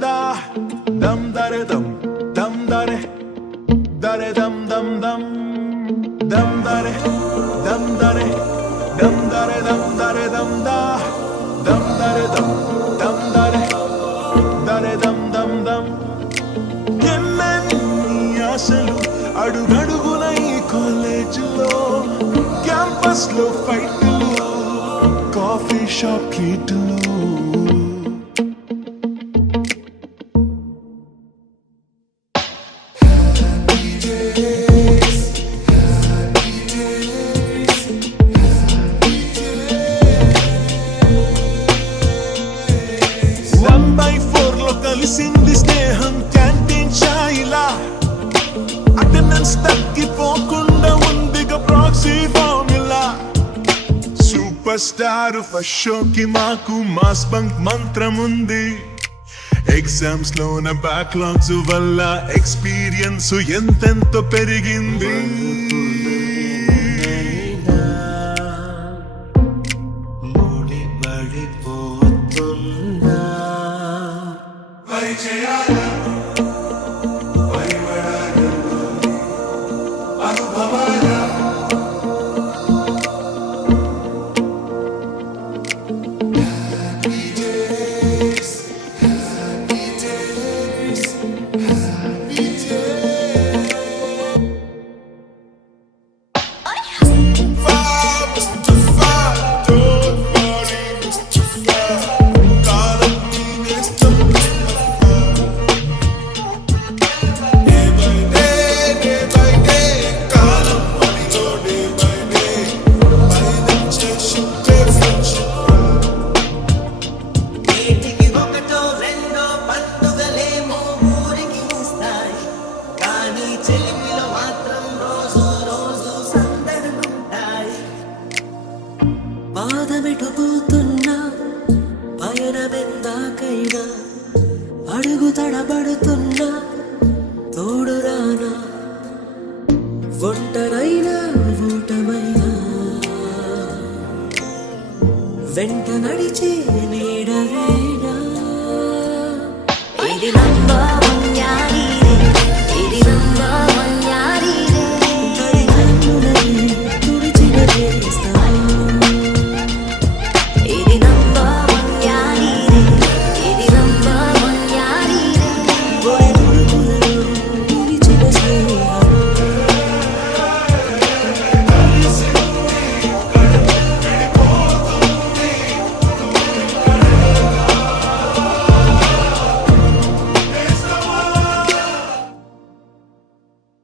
da dam dare dam dam dare dare dam dam dam dam dare dam dare dam dare dam dare dam da dam dare dam dam dare dare dam dam dam ఎన్నెన్ని ఆశలు అడుగడుగున ఈ కాలేజీలో campus లో ఫైట్లు coffee shop ట్రీట్లు కలిసింది స్నేహం canteen ఛాయిలా attendance తగ్గిపోకుండా ఉందిగా proxy formula super star first షోకి మాకు మాస్ బంక్ మంత్రం ఉంది ఎగ్జామ్స్ లోన బ్యాక్లాగ్స్ వల్ల ఎక్స్పీరియన్స్ ఎంతెంతో పెరిగింది పాదమెటుపోతున్నా పయనమెందాకైనా అడుగు తడబడుతున్నా తోడురానా ఒంటరైనా ఊటమైనా వెంట నడిచే నీడవేనా ఇది నంబర్